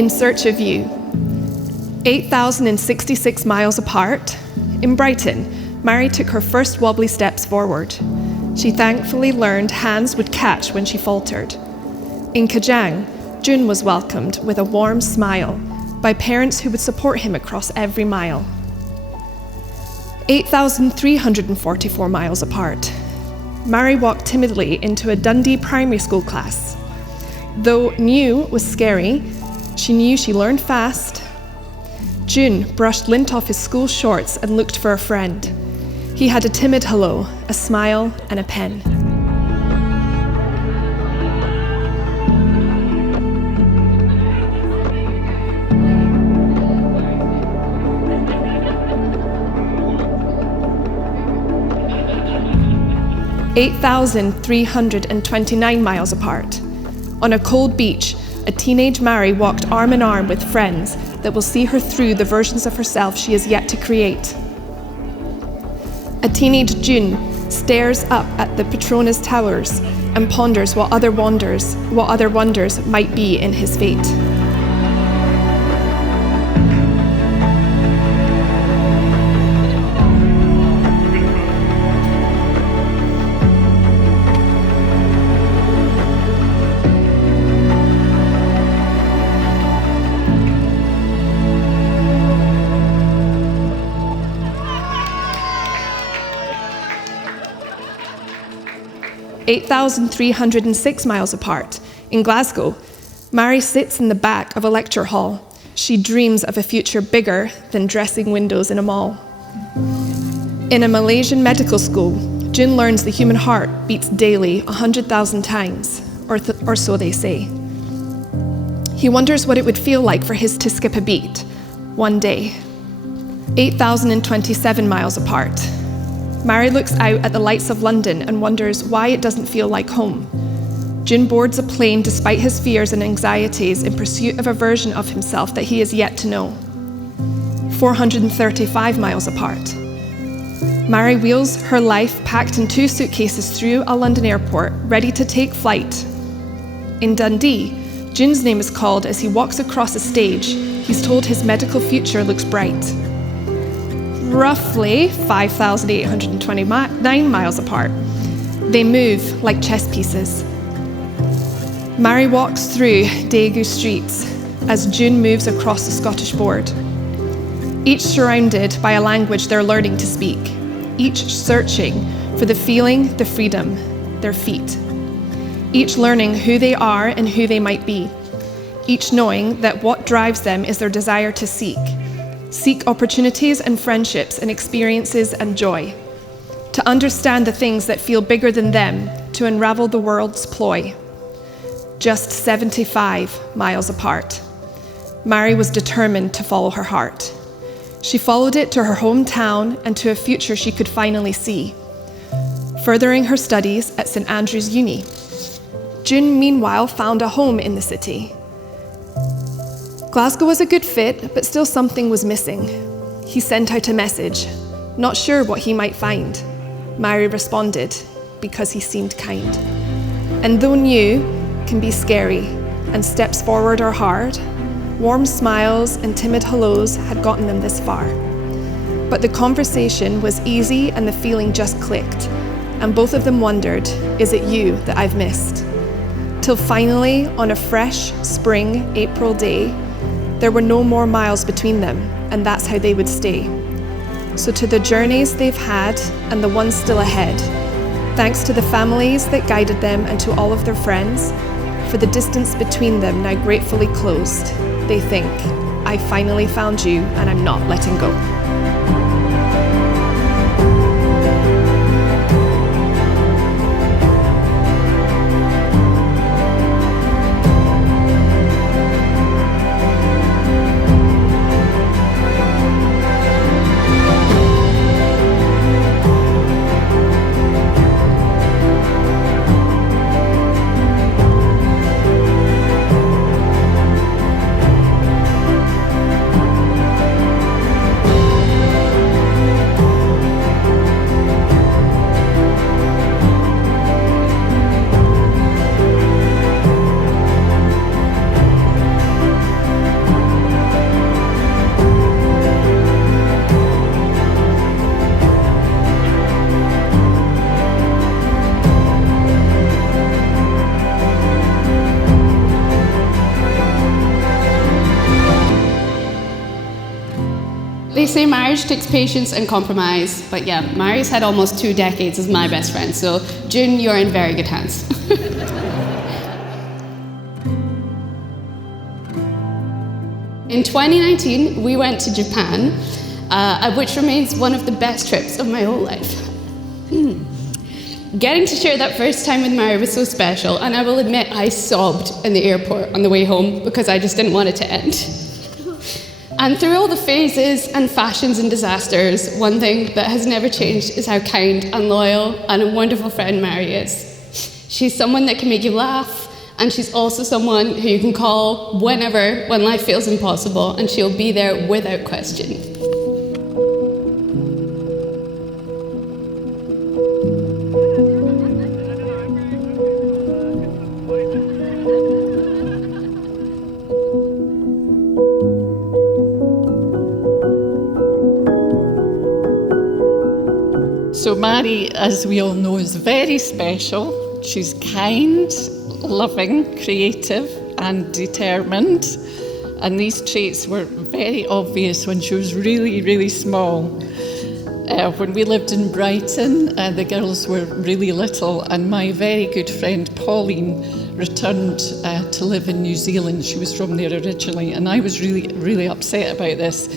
In Search of You. 8,066 miles apart, in Brighton, Mairi took her first wobbly steps forward. She thankfully learned hands would catch when she faltered. In Kajang, Jun was welcomed with a warm smile by parents who would support him across every mile. 8,344 miles apart, Mairi walked timidly into a Dundee primary school class. Though new was scary, she knew she learned fast. Jun brushed lint off his school shorts and looked for a friend. He had a timid hello, a smile, and a pen. "8,329 miles apart. On a cold beach, a teenage Mairi walked arm in arm with friends that will see her through the versions of herself she is yet to create. A teenage Jun stares up at the Petronas Towers and ponders what other wonders might be in his fate. "8,306 miles apart. In Glasgow, Mairi sits in the back of a lecture hall. She dreams of a future bigger than dressing windows in a mall. In a Malaysian medical school, Jun learns the human heart beats daily 100,000 times, or so they say. He wonders what it would feel like for his to skip a beat, one day. 8,027 miles apart. Mairi looks out at the lights of London and wonders why it doesn't feel like home. Jun boards a plane despite his fears and anxieties in pursuit of a version of himself that he is yet to know. 435 miles apart. Mairi wheels her life packed in 2 suitcases through a London airport, ready to take flight. In Dundee, Jun's name is called as he walks across a stage. He's told his medical future looks bright. Roughly 5,829 miles apart. They move like chess pieces. Mairi walks through Daegu streets as Jun moves across the Scottish board. Each surrounded by a language they're learning to speak, each searching for the feeling, the freedom, their feet. Each learning who they are and who they might be. Each knowing that what drives them is their desire to seek opportunities and friendships and experiences and joy, to understand the things that feel bigger than them, to unravel the world's ploy. Just 75 miles apart, Mairi was determined to follow her heart. She followed it to her hometown and to a future she could finally see, furthering her studies at St Andrews Uni. Jun, meanwhile, found a home in the city. Glasgow was a good fit, but still something was missing. He sent out a message, not sure what he might find. Mairi responded, because he seemed kind. And though new can be scary, and steps forward are hard, warm smiles and timid hellos had gotten them this far. But the conversation was easy and the feeling just clicked, and both of them wondered, is it you that I've missed? Till finally, on a fresh spring April day, there were no more miles between them, and that's how they would stay. So to the journeys they've had and the ones still ahead, thanks to the families that guided them and to all of their friends, for the distance between them now gratefully closed, they think, I finally found you and I'm not letting go. say marriage takes patience and compromise, but yeah, Mairi's had almost 2 decades as my best friend, so Jun, you're in very good hands. In 2019, we went to Japan, which remains one of the best trips of my whole life. Getting to share that first time with Mairi was so special, and I will admit I sobbed in the airport on the way home because I just didn't want it to end. And through all the phases and fashions and disasters, one thing that has never changed is how kind and loyal and a wonderful friend Mairi is. She's someone that can make you laugh, and she's also someone who you can call whenever, when life feels impossible, and she'll be there without question. So Mairi, as we all know, is very special. She's kind, loving, creative, and determined. And these traits were very obvious when she was really, really small. When we lived in Brighton, the girls were really little, and my very good friend Pauline returned to live in New Zealand. She was from there originally, and I was really, really upset about this.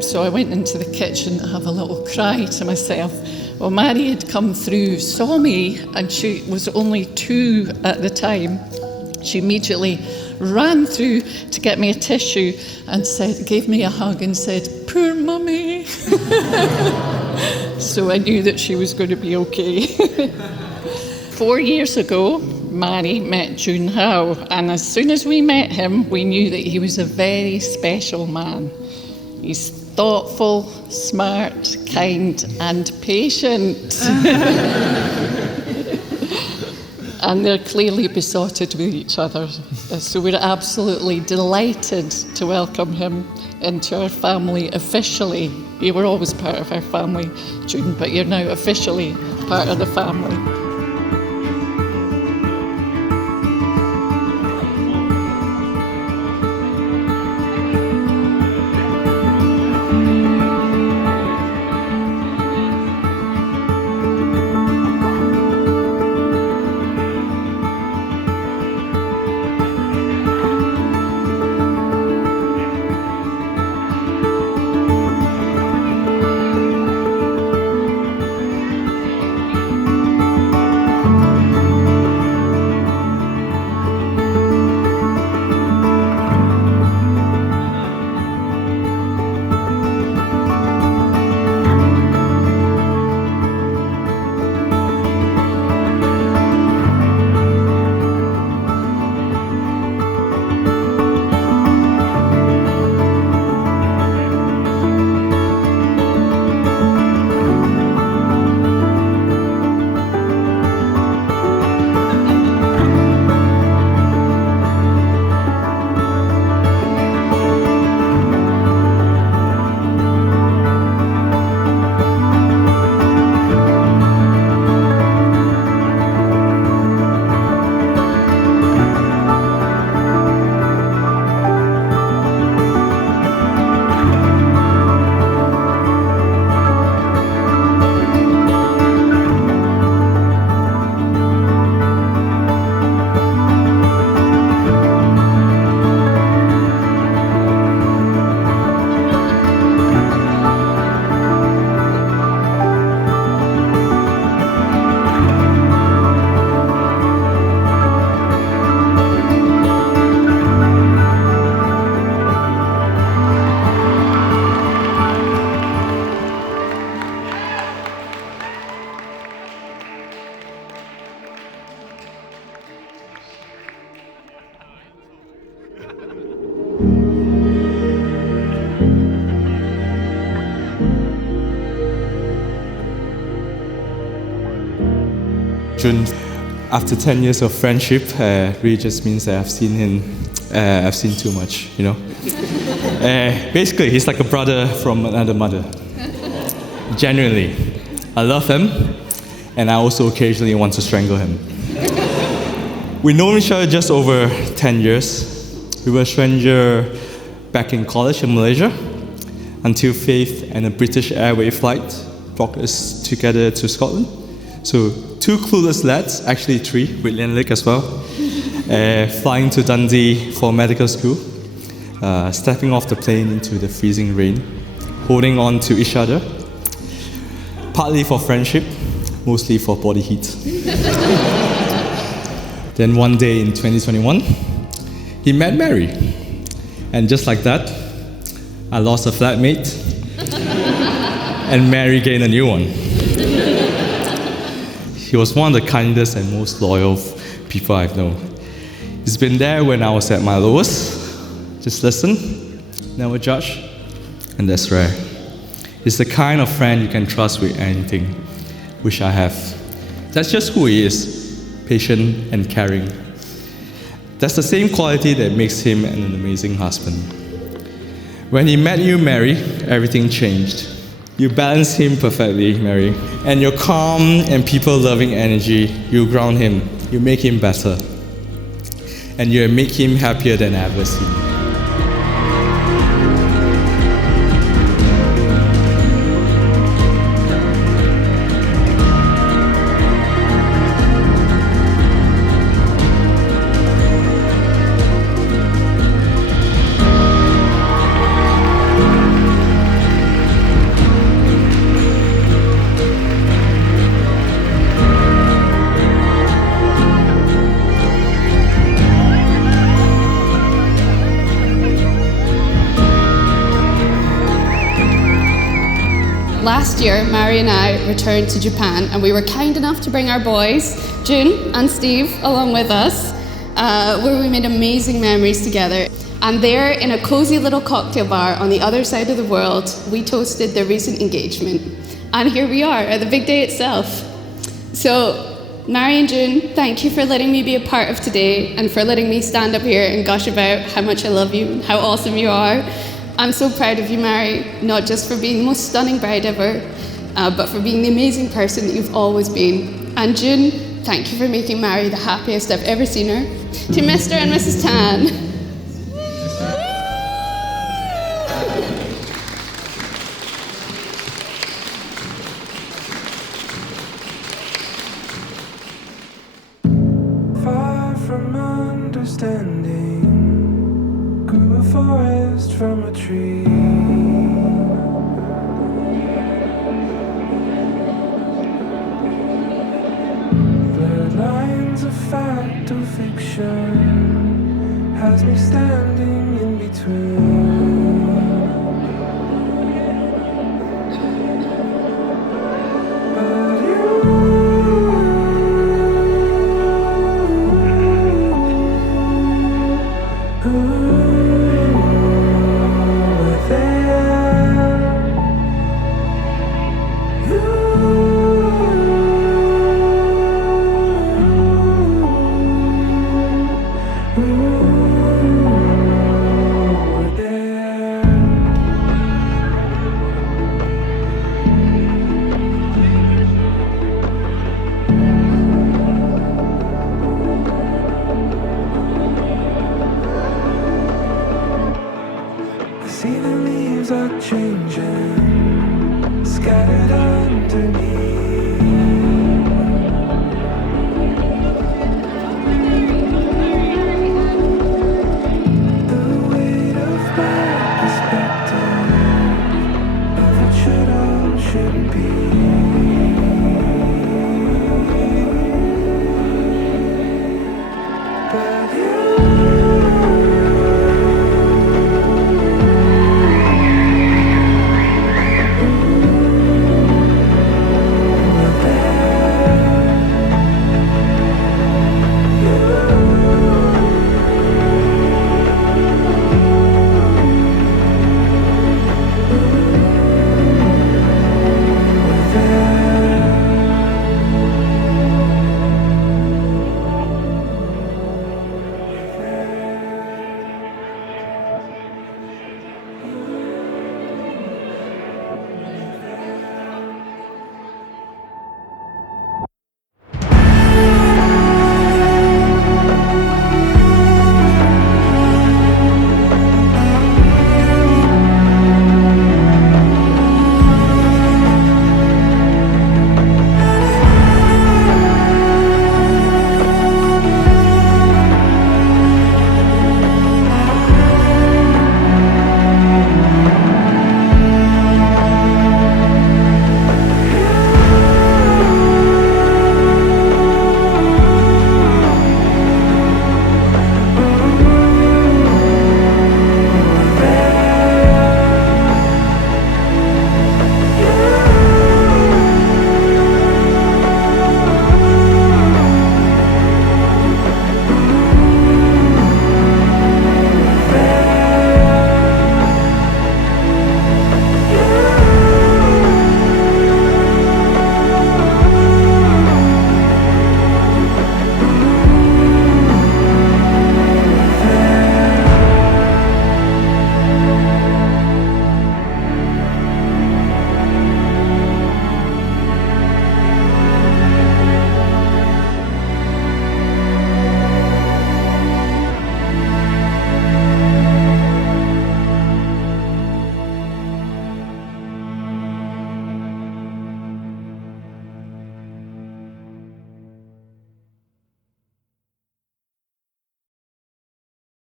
So I went into the kitchen to have a little cry to myself. Well, Mairi had come through, saw me, and she was only 2 at the time. She immediately ran through to get me a tissue and gave me a hug and said, "Poor mummy." So I knew that she was going to be okay. 4 years ago, Mairi met Jun Hao, and as soon as we met him, we knew that he was a very special man. He's thoughtful, smart, kind, and patient. And they're clearly besotted with each other. So we're absolutely delighted to welcome him into our family officially. You were always part of our family, June, but you're now officially part of the family. Jun, after 10 years of friendship, really just means that I've seen too much, you know. Basically, he's like a brother from another mother. Genuinely, I love him, and I also occasionally want to strangle him. We know each other just over 10 years. We were strangers back in college in Malaysia. until Faith and a British Airways flight brought us together to Scotland. So 2 clueless lads, actually 3, with Lian Lik as well, flying to Dundee for medical school, stepping off the plane into the freezing rain, holding on to each other, partly for friendship, mostly for body heat. Then one day in 2021, he met Mairi. And just like that, I lost a flatmate, and Mairi gained a new one. He was one of the kindest and most loyal people I've known. He's been there when I was at my lowest. Just listen, never judge, and that's rare. He's the kind of friend you can trust with anything, which I have. That's just who he is, patient and caring. That's the same quality that makes him an amazing husband. When he met you, Mairi, everything changed. You balance him perfectly, Mairi. And your calm and people-loving energy, you ground him. You make him better. And you make him happier than I ever seen. Last year, Mairi and I returned to Japan, and we were kind enough to bring our boys, Jun and Steve, along with us, where we made amazing memories together. And there, in a cozy little cocktail bar on the other side of the world, we toasted their recent engagement. And here we are, at the big day itself. So, Mairi and Jun, thank you for letting me be a part of today, and for letting me stand up here and gush about how much I love you and how awesome you are. I'm so proud of you, Mairi, not just for being the most stunning bride ever, but for being the amazing person that you've always been. And Jun, thank you for making Mairi the happiest I've ever seen her. To Mr. and Mrs. Tan. Far from understanding, grew a forest from a tree. Blurred lines of fact or fiction has me standing in between.